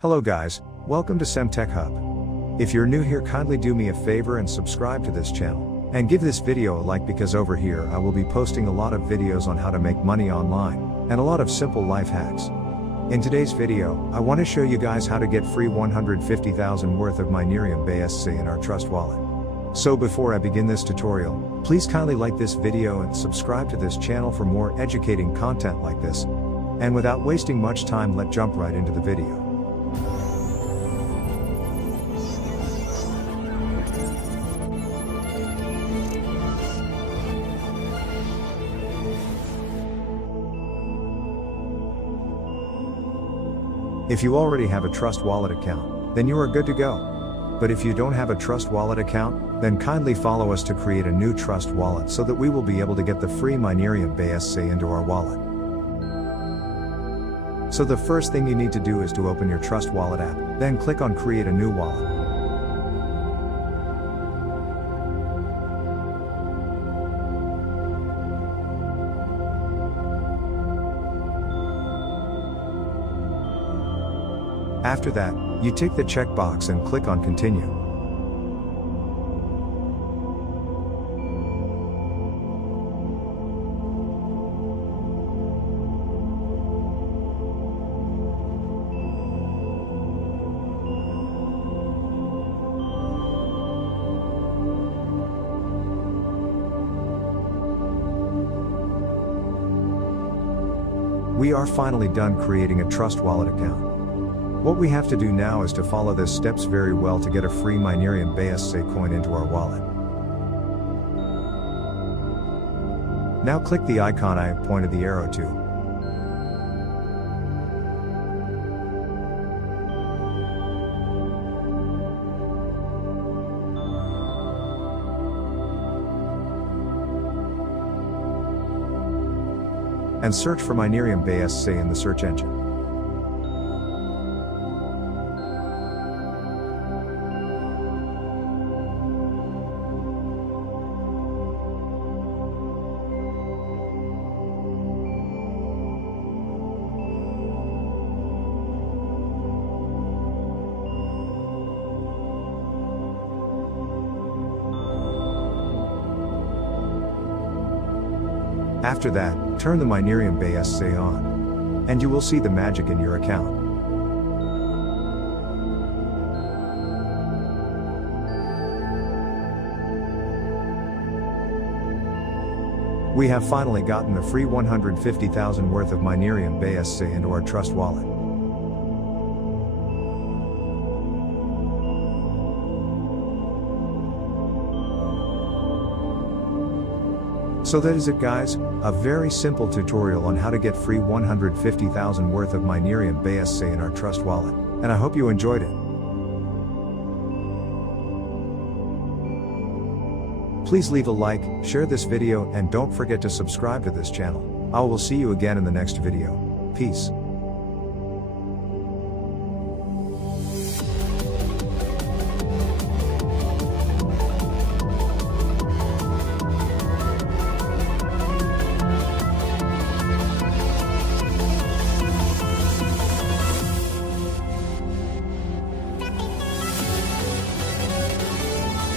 Hello guys, welcome to Semtech Hub. If you're new here, kindly do me a favor and subscribe to this channel, and give this video a like because over here I will be posting a lot of videos on how to make money online, and a lot of simple life hacks. In today's video, I want to show you guys how to get free 150,000 worth of 𝐏𝐿𝐵𝐵 in our Trust wallet. So before I begin this tutorial, please kindly like this video and subscribe to this channel for more educating content like this. And without wasting much time, let's jump right into the video. If you already have a Trust wallet account, then you are good to go. But if you don't have a Trust wallet account, then kindly follow us to create a new Trust wallet so that we will be able to get the free 𝐿𝐵𝐵 into our wallet. So the first thing you need to do is to open your Trust wallet app, then click on create a new wallet. After that, you tick the checkbox and click on continue. We are finally done creating a Trust wallet account. What we have to do now is to follow these steps very well to get a free 𝐿𝐵𝐵 coin into our wallet. Now click the icon I have pointed the arrow to. And search for 𝐿𝐵𝐵 in the search engine. After that, turn the 𝐿𝐵𝐵 on, and you will see the magic in your account. We have finally gotten the free 150,000 worth of 𝐿𝐵𝐵 into our Trust wallet. So that is it guys, a very simple tutorial on how to get free 150,000 worth of 𝐿𝐵𝐵 in our Trust wallet, and I hope you enjoyed it. Please leave a like, share this video, and don't forget to subscribe to this channel. I will see you again in the next video. Peace.